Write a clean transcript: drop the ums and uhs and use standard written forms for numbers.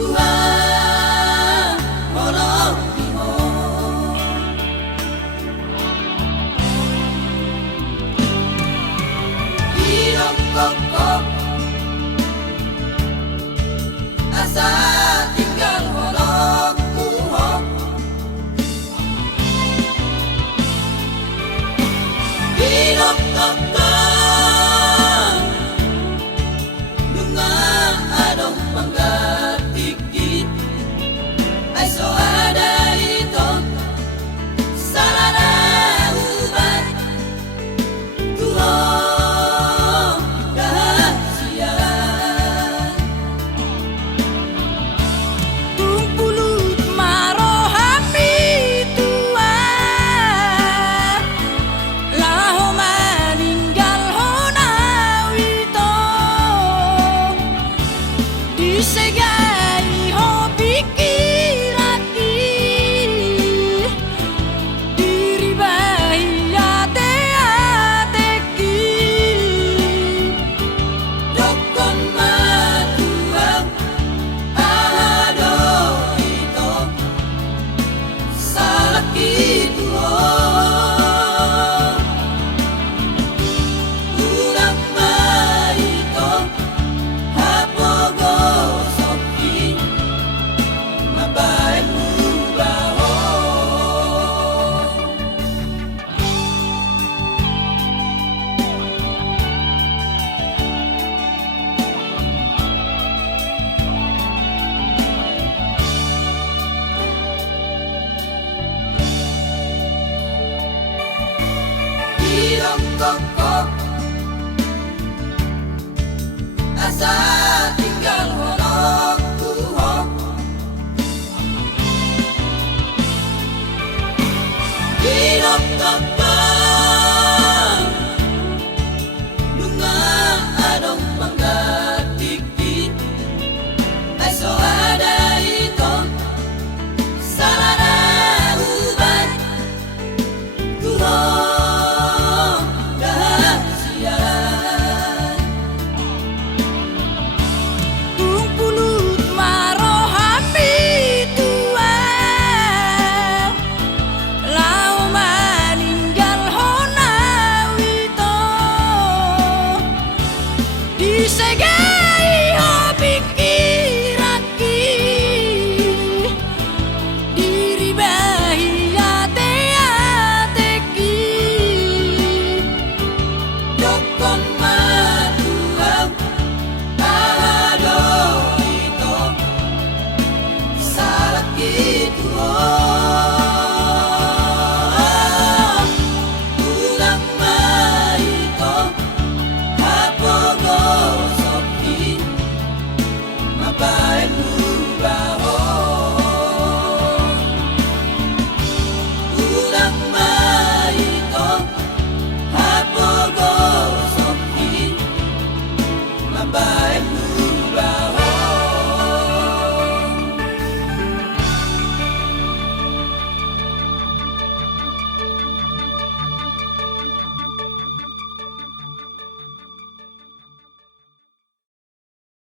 Buah molong bimo Hirok kokok asa tinggal holok kuhok Hirok kokok bunga adong panggatikit ay so ada ito salah na ubat kuhok rahasiaan tungpulut marohami tua laho maninggal honawito disegai hobi kiraki diri bahia teateki dokon matuang ahado ito salah gitu ulang maito hapogo soki mabaik mubaho Hirok kokok asa